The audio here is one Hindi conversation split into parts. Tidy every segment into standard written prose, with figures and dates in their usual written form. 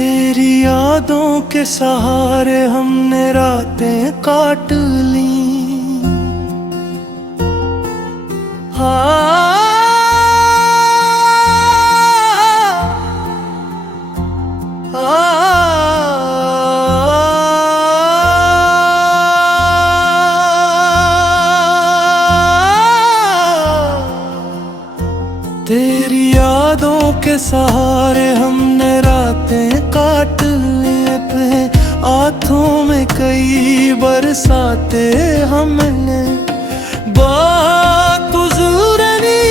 तेरी यादों के सहारे हमने रातें काट ली। हाँ, तेरी यादों के सहारे हमने रातें काट लिए थे। आँखों में कई बरसाते हमने बात गुज़रनी,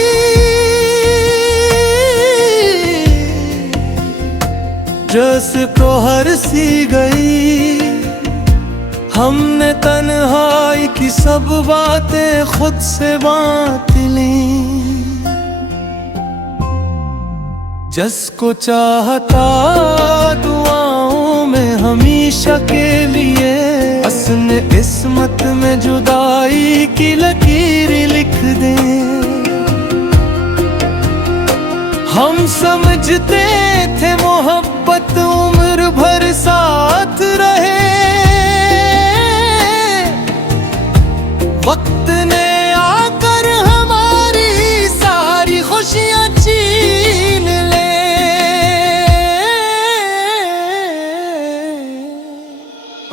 जिसको हर सी गई। हमने तन्हाई की सब बातें खुद से बांट ली। जिसको चाहता दुआओं में हमेशा के लिए, उसने किस्मत में जुदाई की लकीर लिख दे। हम समझते थे मोहब्बत उम्र भर साथ रहे, वक्त ने आकर हमारी सारी खुशियां छीन ले।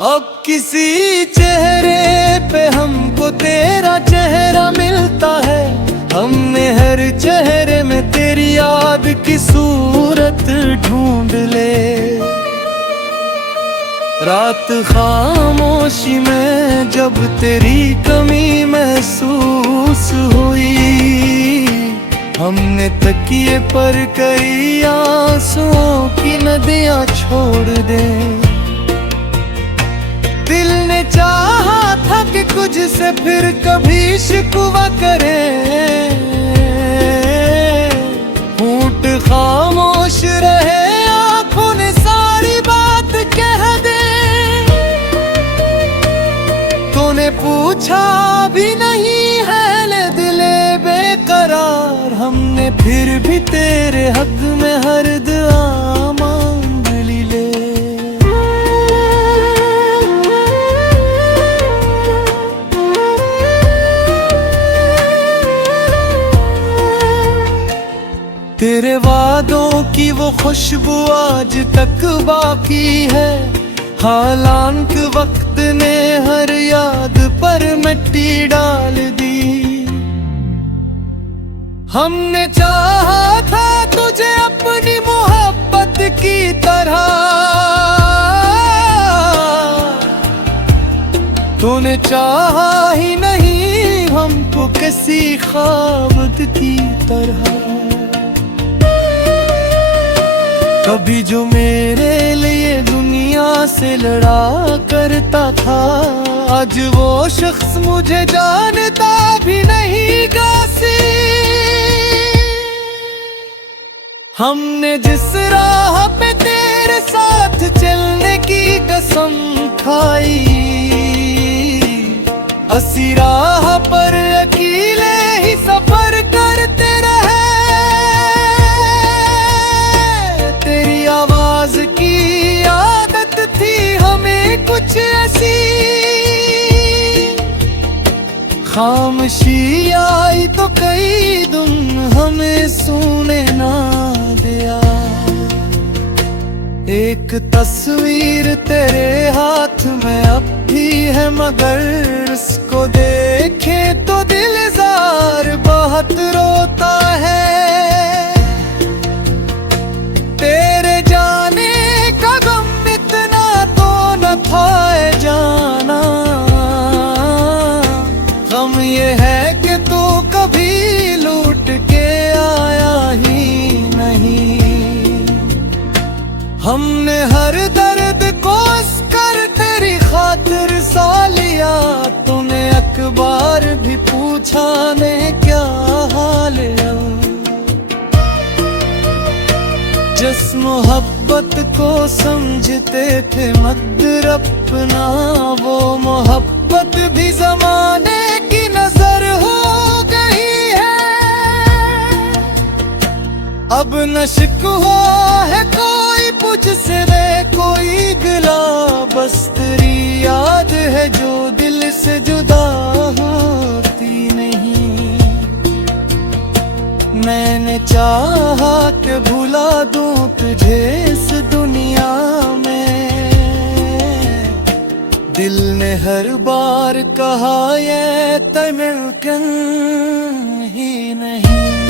अब किसी चेहरे पे हमको तेरा चेहरा मिलता है। हमने हर चेहरे में तेरी याद की सूरत ढूंढ ले। रात खामोशी में जब तेरी कमी महसूस हुई, हमने तकिए पर कई आंसुओं की नदियां छोड़ दे। दिल ने चाहा था कि कुछ से फिर कभी शिकवा करे, होंठ खामोश रहे, आंखों ने सारी बात कह दे। तूने पूछा भी नहीं है ले दिले बेकरार, हमने फिर भी तेरे हक में हर दुआ मांग ली ले। तेरे वादों की वो खुशबू आज तक बाकी है। हालांकि वक्त ने हर याद पर मिट्टी डाल दी। हमने चाहा था तुझे अपनी मोहब्बत की तरह, तूने चाहा ही नहीं हमको किसी ख्वाब की तरह। कभी जो मेरे लिए दुनिया से लड़ा करता था, आज वो शख्स मुझे जानता भी नहीं गासी। हमने जिस राह पे तेरे साथ चलने की कसम खाई, असी राह पर अकेले ही सफर करते रहे। तेरी आवाज की आदत थी हमें कुछ ऐसी, खामोशी आई तो कई दिन हमें सोने ना दिया। एक तस्वीर तेरे हाथ में अब भी है, मगर उसको देखे तो दिलजार बहुत रोता है। तेरे जाने का गम इतना तो न था जाना, गम ये है कि तू कभी लूट के आया ही नहीं। हमने हर दर्द को कर तेरी खातिर सा लिया, तूने अखबार भी पूछा ने क्या हाल है। जिस मोहब्बत को समझते थे मगर अपना, वो मोहब्बत भी जमाने की नजर हो गई है। अब न शिकवा है कोई मुझसे रहे कोई गिला, बस तेरी याद है जो दिल से जुदा होती नहीं। मैंने चाहा कि भुला दूं तुझे इस दुनिया में, दिल ने हर बार कहा ये तय मुमकिन ही नहीं।